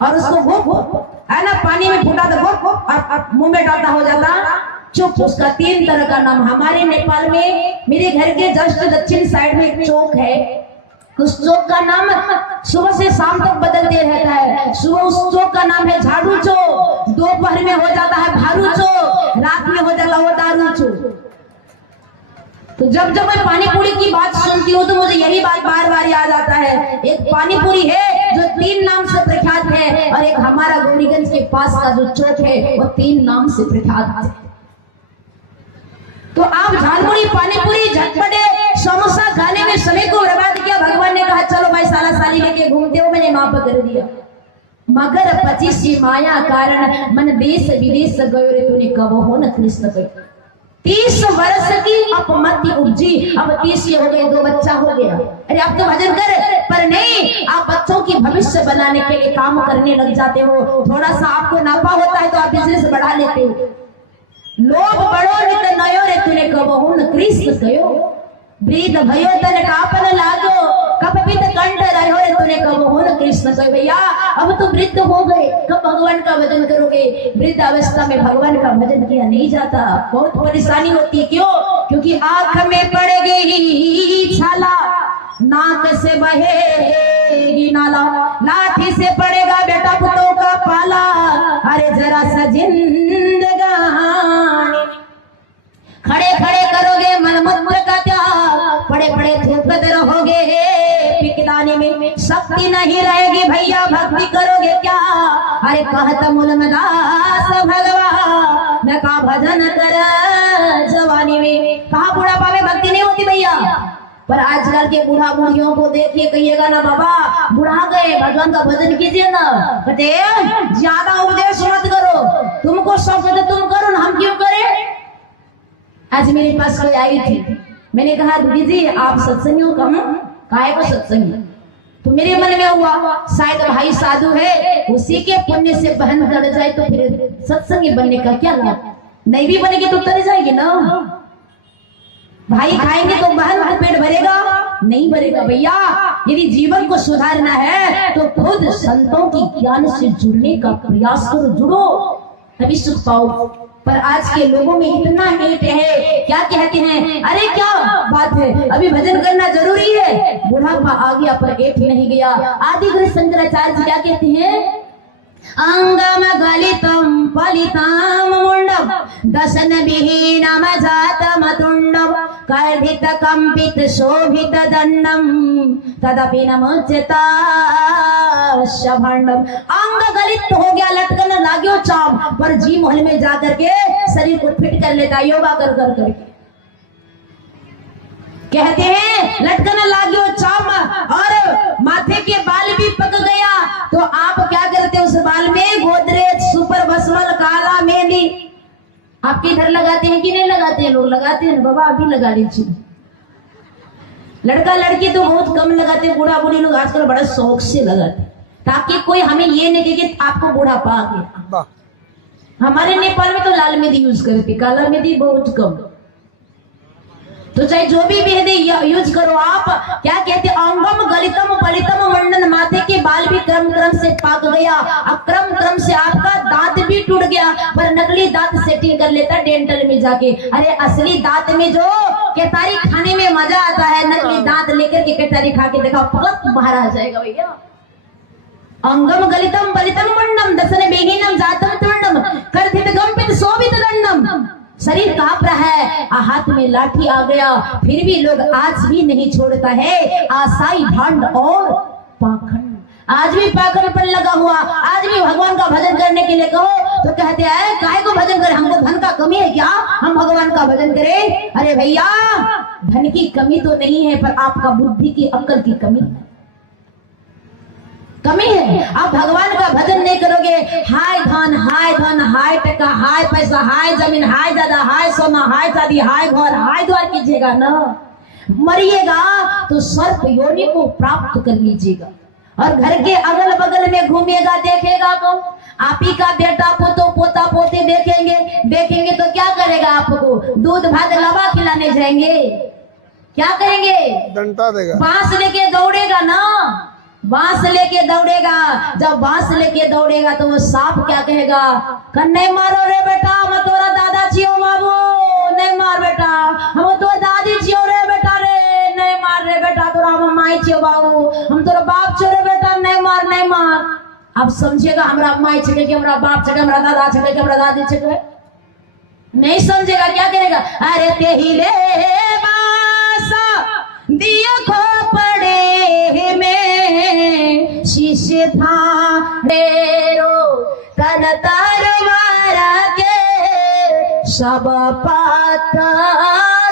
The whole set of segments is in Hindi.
और उसको घोप है ना पानी में फूटा तो घोप और मुंह में डालता हो जाता चुप। उसका 3 तरह का नाम। हमारे नेपाल में मेरे घर के जस्ट दक्षिण साइड में एक चौक है, उस चौक का नाम सुबह से शाम तक बदलते रहता है। सुबह उस चौक का नाम है झाड़ू चौक, दोपहर में हो जाता है भारू चौक, रात में हो जाता है दारू चौक। तो जब जब मैं पानी पूरी की बात सुनती हूँ तो मुझे यही बात बार बार याद आता है। एक पानी पूरी है जो 3 नाम से प्रख्यात है, और एक हमारा गौरीगंज के पास का जो चौक है वो 3 नाम से प्रख्यात है। तो आप झालमुड़ी पानी पूरी झटपटे समोसा खाने में समय को बर्बाद किया। भगवान ने कहा चलो भाई साला साली लेके घूमते हो, मैंने माफ कर दिया। मगर 25 माया कारण मन देश विदेश गयो रे तूने कब हो न कृष्ण गयो। 30 वर्ष की अपमति उपजी, अब 30 हो गए, 2 बच्चा हो गया। अरे आप तो भजन कर, पर नहीं, आप बच्चों की भविष्य बनाने के लिए काम करने लग जाते हो। थोड़ा सा आपको नापा होता है तो आप बिजनेस बढ़ा लेते हो। लोभ बड़ो नित नयो रे तूने कबहु न कृष्ण कयो। वृद्ध भयो तन कापन लागो, कपित कंठ रहो रे तूने कबहु न कृष्ण कयो। भैया अब तो वृद्ध हो गए, कब भगवान का भजन करोगे? वृद्ध अवस्था में भगवान का भजन किया नहीं जाता, बहुत परेशानी होती है। क्यों? क्योंकि आंख में पड़ेगी छाला, नाक से बहेगी नाला, लाठी से पड़ेगा बेटा पुतों का पाला। अरे जरा सा जिंदगानी खड़े खड़े करोगे मनमूत्र का त्याग, पड़े पड़े थूकत रहोगे पिकदानी में, शक्ति नहीं रहेगी भैया, भक्ति करोगे क्या? अरे कहत मूलमदास भगवान न का भजन कर जवानी में। कहा बुढ़ापा में भक्ति नहीं होती भैया। पर आजकल के बूढ़ा बूढ़ियों को देखिए, कहिएगा ना बाबा बुढ़ा गए, भगवान का भजन कीजिए ना। कहते ज्यादा उपदेश मत करो, तुमको सब तुम करो ना, हम क्यों करें? आज मेरे पास कोई आई थी, मैंने कहा दीदी जी आप सत्संगी हो? कम काय को सत्संगी? तो मेरे मन में हुआ शायद भाई साधु है, उसी के पुण्य से बहन तर जाए तो फिर सत्संगी बनने का क्या लाभ? नहीं भी बनेगी तो तर जाएगी ना। भाई खाएंगे तो बहन का पेट भरेगा? नहीं भरेगा भैया। यदि जीवन को सुधारना है तो खुद संतों की ज्ञान से जुड़ने का प्रयास करो, जुड़ो तभी सुख पाओ। पर आज के लोगों में इतना हेट है, क्या कहते हैं, अरे क्या बात है, अभी भजन करना जरूरी है, बुढ़ापा आ गया पर हेट नहीं गया। आदि गुरु शंकराचार्य जी क्या कहते हैं? अंगम गलितम पलिताम मुंडम दशन विहीनम जातम तुंडम कर्धित कंपित शोभित दंडम तदपि न मुच्यता शभंडम। अंग गलित हो गया, लटकन लाग्यो चाम, पर जी महल में जाकर के शरीर को फिट कर लेता योगा कर कर करके। कहते हैं लटकन लाग्यो चाम और माथे के बाल भी पक गया, तो आप क्या करते उस बाल में? गोदरेज सुपर भस्मल काला मेहंदी। आपके इधर लगाते हैं कि नहीं लगाते हैं? लोग लगाते हैं बाबा, अभी लगा लीजिए। लड़का लड़की तो बहुत कम लगाते, बूढ़ा बूढ़ी लोग आजकल बड़ा शौक से लगाते, ताकि कोई हमें ये नहीं कहे कि आपको बुढ़ापा आ गया। हमारे नेपाल में तो लाल मेहंदी यूज करते, काला मेहंदी बहुत कम। तो चाहे जो भी मेहंदी यूज करो आप, क्या कहते अंगम गलितम बलितम मंडन, माथे के बाल भी क्रम क्रम से पाक गया, क्रम क्रम से आपका दांत भी टूट गया, पर नकली दांत सेटिंग कर लेता डेंटल में जाके। अरे असली दांत में जो केतारी खाने में मजा आता है, नकली दांत लेकर के केतारी खा के देखा पलक बाहर आ जाएगा भैया। अंगम गलितम बलितम मंडम दसन विहीनम जातम तुंडम कर्धित कंपित शोभित दंडम। शरीर कांप रहा है, हाथ में लाठी आ गया, फिर भी लोग आज भी नहीं छोड़ता है आशाई ढांड और पाखंड। आज भी पाखंड पर लगा हुआ। आज भी भगवान का भजन करने के लिए कहो तो कहते हैं काहे को भजन करें, हमको धन का कमी है क्या, हम भगवान का भजन करें? अरे भैया धन की कमी तो नहीं है, पर आपका बुद्धि की अक्ल की कमी है। आप भगवान का भजन नहीं करोगे, हाय धन हाय टका हाय पैसा हाय जमीन हाय दादा हाय सोना हाय शादी हाय घर हाय द्वार कीजिएगा ना, मरिएगा तो सर्प योनि को प्राप्त कर लीजिएगा। और घर के अगल बगल में घूमिएगा, देखेगा कौन? आप ही का बेटा पोतो पोता पोते देखेंगे तो क्या करेगा? आपको दूध भात लावा खिलाने जाएंगे, क्या करेंगे? डंडा देगा, बांस लेके दौड़ेगा ना, बांस लेके दौड़ेगा। जब बांस लेके दौड़ेगा तो वो सांप क्या कहेगा, नहीं मारो रे बेटा, मैं तोरा दादा छियो बाबू, नहीं मार बेटा, हम तो दादी छियो रे बेटा रे, नहीं मार रे बेटा, तोरा हम माई छियो बाबू, हम तोरा बाप छियो रे बेटा, नहीं मार नहीं मार। अब समझेगा हमरा माई छके कि हमरा बाप छके, हमरा दादा छके कि हमरा दादी छके, नहीं समझेगा। क्या करेगा, अरे तेहिले बासा दिया खो पड़े में शीशे था डेरो कन तरवारा के सब पाता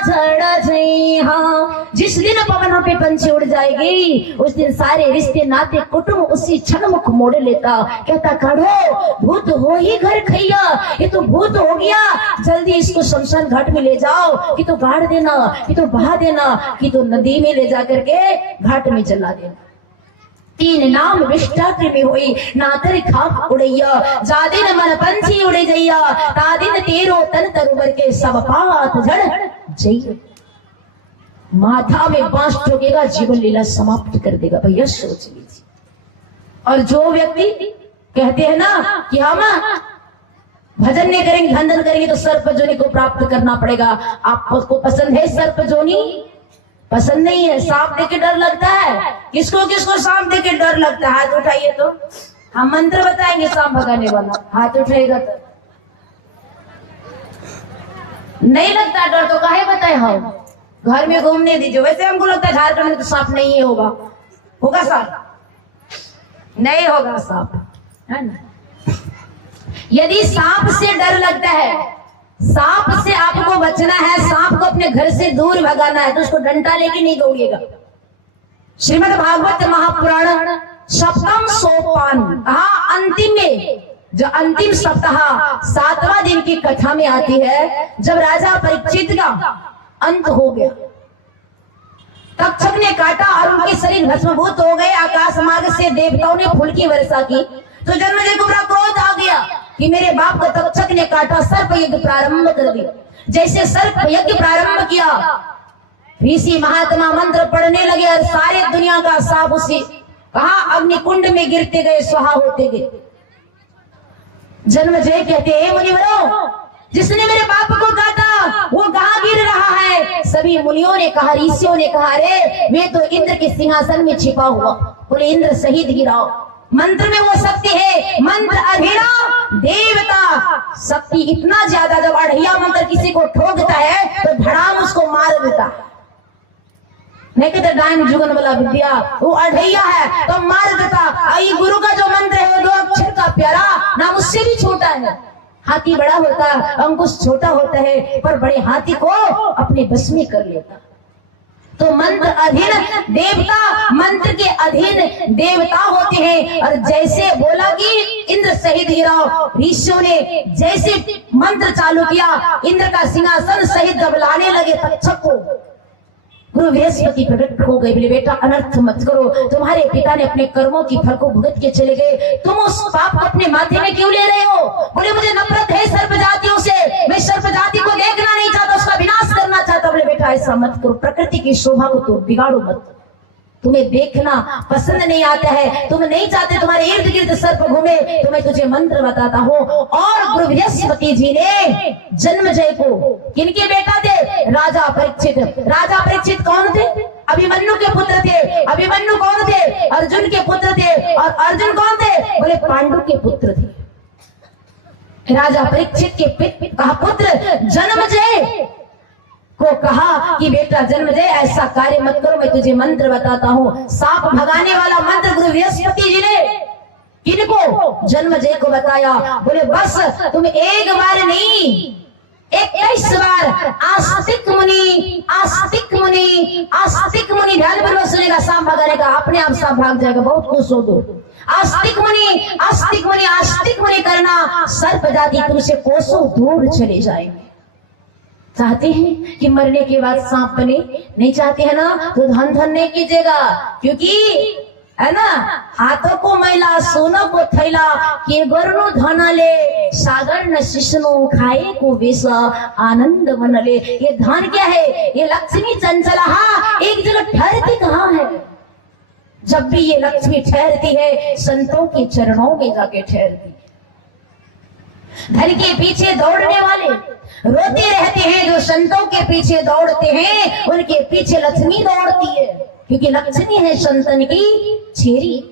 झड़ जई। हाँ, जिस दिन पवनों पे पंछी उड़ जाएगी उस दिन सारे रिश्ते नाते कुटुंब उसी क्षण मुख मोड़ लेता। कहता काढ़ो भूत हो ही घर खैया, ये तो भूत हो गया, जल्दी इसको शमशान घाट में ले जाओ, कि तो गाड़ देना, कि तो बहा देना, कि तो नदी में ले जा करके घाट में जला देना। तीन नाम विष्टात्र में हुई, नातर खाक उड़ैया, जादिन मन पंछी उड़े जैया, तादिन तेरो तन तरुवर के सब पात झड़ जैया। माथा में बांस ठोकेगा, जीवन लीला समाप्त कर देगा। भैया सोच लीजिए। और जो व्यक्ति कहते हैं ना कि हम भजन नहीं करेंगे, धन करेंगे तो सर्प जोनी को प्राप्त करना पड़ेगा। आपको पसंद है सर्प जोनी? पसंद नहीं है। सांप देख के डर लगता है? किसको किसको सांप देख के डर लगता है? हाथ उठाइए तो हम मंत्र बताएंगे सांप भगाने वाला। हाथ उठाएगा तो नहीं लगता डर, तो काहे बताए हम? घर में घूमने दीजिए। वैसे हमको लगता है झारखंड में तो सांप नहीं है, होगा सांप? नहीं होगा सांप, है ना। यदि सांप से डर लगता है, सांप से आपको बचना है, सांप को अपने घर से दूर भगाना है, तो उसको डंडा लेके नहीं दौड़िएगा। श्रीमद् भागवत महापुराण सप्तम सोपान, हाँ अंतिम में जो अंतिम सप्ताह 7वां दिन की कथा में आती है, जब राजा परीक्षित का अंत हो गया, तक्षक ने काटा और उनके शरीर भस्मभूत हो गए। आकाश मार्ग से देवताओं ने फूल की वर्षा की, तो जन्मेजय को बड़ा क्रोध आ गया कि मेरे बाप को तक्षक ने काटा, सर्प यज्ञ प्रारंभ कर दिया। जैसे सर्प यज्ञ प्रारंभ किया, ऋषि महात्मा मंत्र पढ़ने लगे और सारे दुनिया का सांप उसी कहा अग्नि कुंड में गिरते गए, स्वाहा होते गए। जन्मेजय कहते हैं मुनिवरों, जिसने मेरे बाप को काटा वो कहाँ गिर रहा है? सभी मुनियों ने कहा, ऋषियों ने कहा, अरे वे तो इंद्र के सिंहासन में छिपा हुआ। बोले इंद्र सहित गिराओ। मंत्र में वो शक्ति है, मंत्र अधीरा देवता शक्ति इतना ज्यादा, जब अढ़िया मंत्र किसी को ठोकता है तो धड़ाम उसको मार देता है। नहीं कहते डायन जुगन वाला विद्या, वो अढ़ैया है तो मार देता। ये गुरु का जो मंत्र है 2 अक्षर का प्यारा, नाम उससे भी छोटा है। हाथी बड़ा होता है, अंकुश छोटा होता है, पर बड़े हाथी को अपने बस में कर लेता। तो मंत्र अधीन देवता, मंत्र के अधीन देवता होते हैं। और जैसे बोला कि इंद्र सहित गिराओ, ऋषियों ने जैसे मंत्र चालू किया, इंद्र का सिंहासन सहित दबलाने लगे तक्षक को। गुरु बृहस्पति प्रकट हो गए, बोले बेटा अनर्थ मत करो, तुम्हारे पिता ने अपने कर्मों की फल को भुगत के चले गए, तुम उस पाप को अपने माथे में क्यों ले रहे हो? बोले मुझे नफरत है सर्प जातियों से, मैं सर्प जाति को देखना नहीं चाहता, उसका विनाश करना चाहता। बोले बेटा ऐसा मत करो, प्रकृति की शोभा को तो बिगाड़ो मत। तुम्हें देखना पसंद नहीं आता है, तुम नहीं चाहते तुम्हारे इर्द गिर्द सर्प घूमे, तो मैं तुझे मंत्र बताता हूँ। और गुरु बृहस्पति जी ने जन्मेजय को, किनके बेटा थे? राजा परीक्षित। राजा परीक्षित कौन थे? अभिमन्यु के पुत्र थे। अभिमन्यु कौन थे? अर्जुन के पुत्र थे। और अर्जुन कौन थे? बोले पांडु के पुत्र थे। राजा परीक्षित के पुत्र जन्मेजय को कहा कि बेटा जन्मेजय ऐसा कार्य मत करो, मैं तुझे मंत्र बताता हूँ। सांप भगाने वाला मंत्र गुरु बृहस्पति जी ने किनको? जन्मेजय को बताया। बोले बस तुम एक बार नहीं 21 बार आस्तिक मुनि, आस्तिक मुनि, आस्तिक मुनि, ध्यान पूर्वक सुनेगा, सांप भगाने का, अपने आप सांप भाग जाएगा, बहुत खुश हो दो। आस्तिक मुनि, आस्तिक मुनि, आस्तिक मुनि करना, सर्प जाति तुमसे कोसों दूर चले जाएंगे। चाहते हैं कि मरने के बाद सांप बने? नहीं चाहते हैं ना, तो धन धन नहीं कीजिएगा, क्योंकि है ना, हाथों को मैला सोना को थैला, के गरनु धनले सागर न शिष्णु खाए को वेसा आनंद मनले। ये धन क्या है? ये लक्ष्मी चंचला एक जगह ठहरती कहाँ है? जब भी ये लक्ष्मी ठहरती है संतों के चरणों में जाके ठहरती है। धन के पीछे दौड़ने वाले रोते रहते हैं, जो संतों के पीछे दौड़ते हैं उनके पीछे लक्ष्मी दौड़ती है, क्योंकि लक्ष्मी है संतन की चेरी।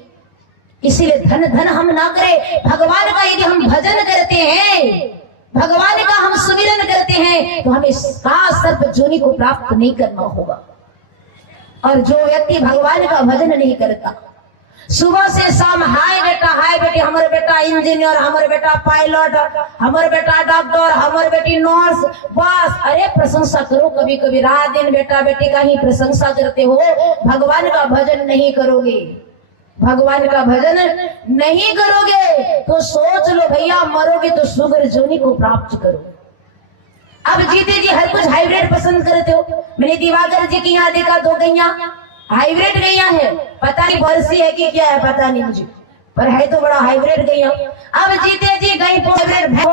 इसीलिए धन धन हम ना करें, भगवान का यदि हम भजन करते हैं, भगवान का हम सुमिरन करते हैं, तो हमें सर्प जोनि को प्राप्त नहीं करना होगा। और जो व्यक्ति भगवान का भजन नहीं करता, सुबह से शाम हाय बेटा हाय बेटी, हमारे बेटा इंजीनियर, हमारे बेटा पायलट, हमारे बेटा डॉक्टर, हमारे बेटी नर्स, बस अरे प्रशंसा करो। कभी कभी रात दिन बेटा बेटी का ही प्रशंसा करते हो, भगवान का भजन नहीं करोगे, भगवान का भजन नहीं करोगे तो सोच लो भैया, मरोगे तो सुगर जोनि को प्राप्त करो। अब जीते जी हर कुछ हाइब्रिड पसंद करते हो। मैंने दिवाकर जी के यहाँ देखा 2 गैया हाइब्रिड गैया है, पता नहीं बरसी है कि क्या है, पता नहीं मुझे, पर है तो बड़ा हाइब्रिड गैया। अब जीते जी गई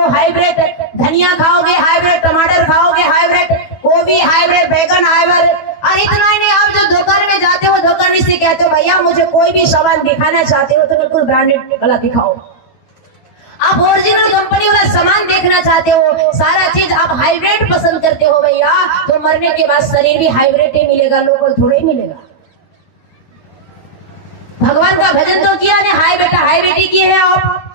हाइब्रिड, धनिया खाओगे हाइब्रिड, टमाटर खाओगे हाइब्रिड, गोभी हाइब्रिड, बैगन हाइब्रिड। और इतना ही नहीं, आप जो दुकान में जाते हो दुकानी से कहते हो भैया मुझे कोई भी सामान दिखाना चाहते हो तो बिल्कुल ब्रांडेड वाला दिखाओ। आप ओरिजिनल कंपनी वाला सामान देखना चाहते हो, सारा चीज आप हाइब्रिड पसंद करते हो भैया, तो मरने के बाद शरीर भी हाइब्रिड ही मिलेगा, लोकल थोड़ा ही मिलेगा। भगवान का भजन तो किया ने, हाय बेटा हाय बेटी किए हैं, आप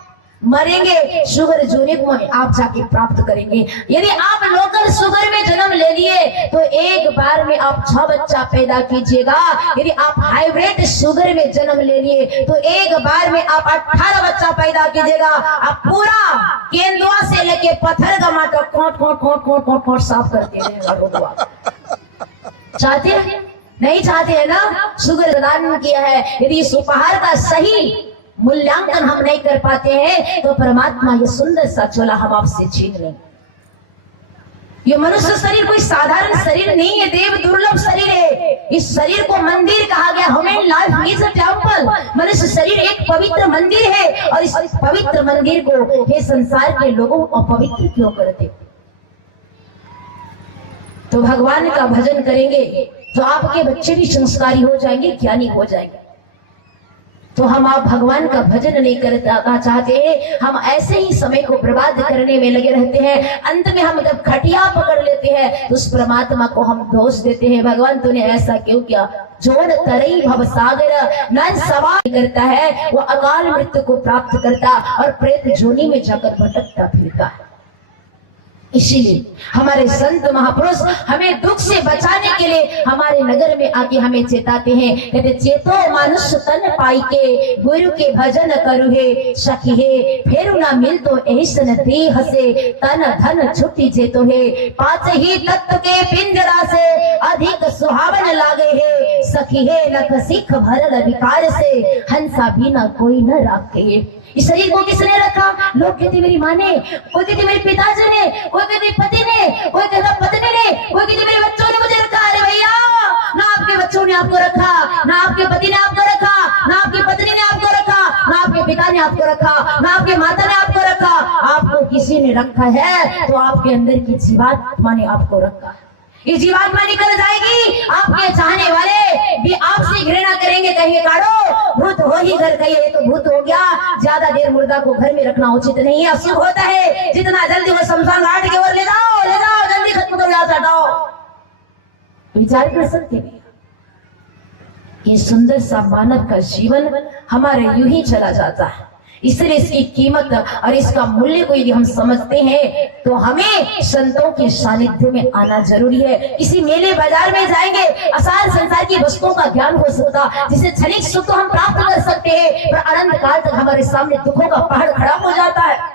मरेंगे शुगर जोनि में आप जाके प्राप्त करेंगे। यदि आप लोकल शुगर में जन्म ले लिए तो एक बार में आप 6 बच्चा पैदा कीजिएगा। यदि आप हाइब्रिड शुगर में जन्म ले लिए तो एक बार में आप 18 बच्चा पैदा कीजिएगा। आप पूरा केंदुआ से लेके पत्थर का माटा कोट कोट कोट कोट कोट कोट साफ करते रहेगा। चाहते हैं? नहीं चाहते हैं ना। शुगर प्रदान किया है, यदि इस उपहार का सही मूल्यांकन हम नहीं कर पाते हैं तो परमात्मा ये सुंदर सा चोला हम आपसे छीन लेंगे। ये मनुष्य शरीर कोई साधारण शरीर नहीं है, देव दुर्लभ शरीर है। इस शरीर को मंदिर कहा गया, human life is a temple. मनुष्य शरीर एक पवित्र मंदिर है, और इस पवित्र मंदिर को हे संसार के लोगों अपवित्र क्यों करते? तो भगवान का भजन करेंगे तो आपके बच्चे भी संस्कारी हो जाएंगे, ज्ञानी हो जाएंगे। तो हम आप भगवान का भजन नहीं करना चाहते हैं, हम ऐसे ही समय को बर्बाद करने में लगे रहते हैं। अंत में हम जब खटिया पकड़ लेते हैं तो उस परमात्मा को हम दोष देते हैं, भगवान तूने ऐसा क्यों किया। जोड़ तरई भव सागर न सवाल करता है वो अकाल मृत्यु को प्राप्त करता और प्रेत जोनि में जाकर भटकता फिरता है। इसीलिए हमारे संत महापुरुष हमें दुख से बचाने के लिए हमारे नगर में आके हमें चेताते हैं। कहते चेतो मनुष्य तन पाई के गुरु के भजन करू हे सखी हे, फिर ना मिल तो ऐसन देह से तन धन छुट्टी जेतो हे। 5 ही तत्व के पिंजरा से अधिक सुहावन लागे हे सखी हे, लख सिख भरल विकार से हंसा बिना कोई न राखे। इस शरीर को किसने रखा? लोग कहते मेरी माँ ने, कोई कहते मेरे पिताजी ने, कोई कहते पति ने, कोई कहता पत्नी ने, कोई कहते मेरे बच्चों ने मुझे रखा। अरे भैया, ना आपके बच्चों ने आपको रखा, ना आपके पति ने आपको रखा, ना आपकी पत्नी ने आपको रखा, ना आपके पिता ने आपको रखा, ना आपके माता ने आपको रखा। आपको किसी ने रखा है तो आपके अंदर की जीवात्मा ने आपको रखा। ये जीवात्मा निकल जाएगी, आपके चाहने वाले भी आपसे घृणा करेंगे, कहेंगे काढ़ो भूत हो ही घर का, ये तो भूत हो गया। ज्यादा देर मुर्दा को घर में रखना उचित नहीं है, अशुभ होता है। जितना जल्दी वो शमशान घाट की ओर ले जाओ जल्दी खत्म करो, यहाँ से हटाओ। विचार कर सकते हैं ये सुंदर सा मानव का जीवन हमारे यूं ही चला जाता है। इसलिए इसकी कीमत और इसका मूल्य को यदि हम समझते हैं तो हमें संतों के सानिध्य में आना जरूरी है। किसी मेले बाजार में जाएंगे, असार संसार की वस्तुओं का ज्ञान हो सकता, जिसे क्षणिक सुख तो हम प्राप्त कर सकते हैं, पर अनंत काल तक हमारे सामने दुखों का पहाड़ खड़ा हो जाता है।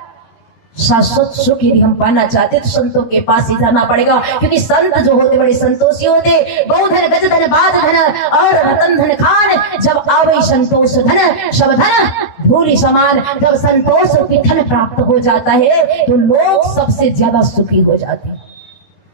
शाश्वत सुख यदि हम पाना चाहते तो संतों के पास ही जाना पड़ेगा, क्योंकि संत जो होते बड़े संतोषी होते। बहुधन गजधन बादधन और रतन धन खान, जब आवे संतोष धन सब धन धूलि समान। जब संतोष की धन प्राप्त हो जाता है तो लोग सबसे ज्यादा सुखी हो जाते हैं।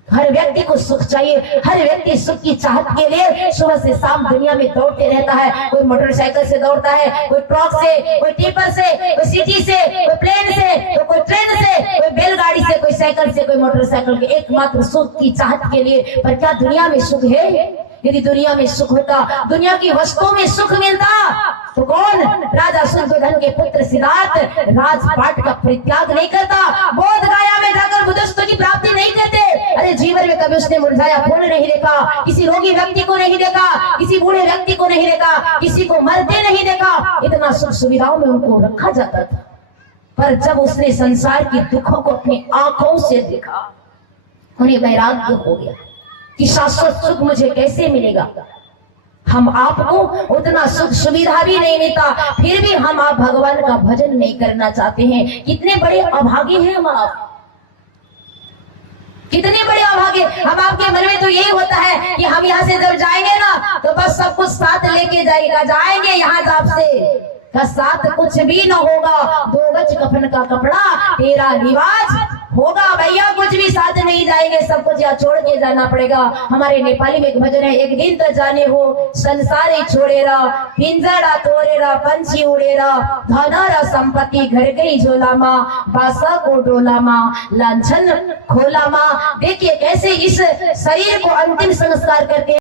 हर व्यक्ति को सुख चाहिए, हर व्यक्ति सुख की चाहत के लिए सुबह से शाम दुनिया में दौड़ते रहता है। कोई मोटरसाइकिल से दौड़ता है, कोई ट्रक से, कोई टिपर से, कोई सिटी से, कोई प्लेन से, तो कोई ट्रेन से, कोई बैलगाड़ी से, कोई साइकिल से, कोई मोटरसाइकिल के, एकमात्र सुख की चाहत के लिए। पर क्या दुनिया में सुख है? यदि दुनिया में सुख होता, दुनिया की वस्तुओं में सुख मिलता, तो कौन राजा शुद्धोधन के पुत्र सिद्धार्थ राजपाट का परित्याग नहीं करता, बोध गया में जाकर बुद्धत्व की प्राप्ति नहीं करते? अरे जीवन में कभी उसने मुरझाया फूल नहीं देखा, किसी रोगी व्यक्ति को नहीं देखा, किसी बूढ़े व्यक्ति को नहीं देखा, किसी को मरते नहीं देखा। इतना सुख सुविधाओं में उनको रखा जाता था, पर जब उसने संसार की दुखों को अपनी आंखों से देखा, उन्हें वैराग्य हो गया कि शाश्वत सुख मुझे कैसे मिलेगा। हम आपको उतना सुख सुविधा भी नहीं मिलता, फिर भी हम आप भगवान का भजन नहीं करना चाहते हैं। कितने बड़े अभागे हैं हम आप, कितने बड़े अभागे। अब आपके मन में तो यही होता है कि हम यहाँ से जब जाएंगे ना तो बस सब कुछ साथ लेके जाएंगे यहाँ आपसे का साथ कुछ भी न होगा, 2 गज कफन का कपड़ा तेरा निवाज होगा। भैया कुछ भी साथ नहीं जाएंगे, सब कुछ यहाँ छोड़ के जाना पड़ेगा। हमारे नेपाली में एक भजन है, एक दिन तो जाने हो संसार छोड़ेरा, पिंजरा तोड़ेरा पंछी उड़ेरा, धनरा संपत्ति घर गई झोलामा, बासा को डोलामा लांछन खोलामा। देखिए कैसे इस शरीर को अंतिम संस्कार करते हैं।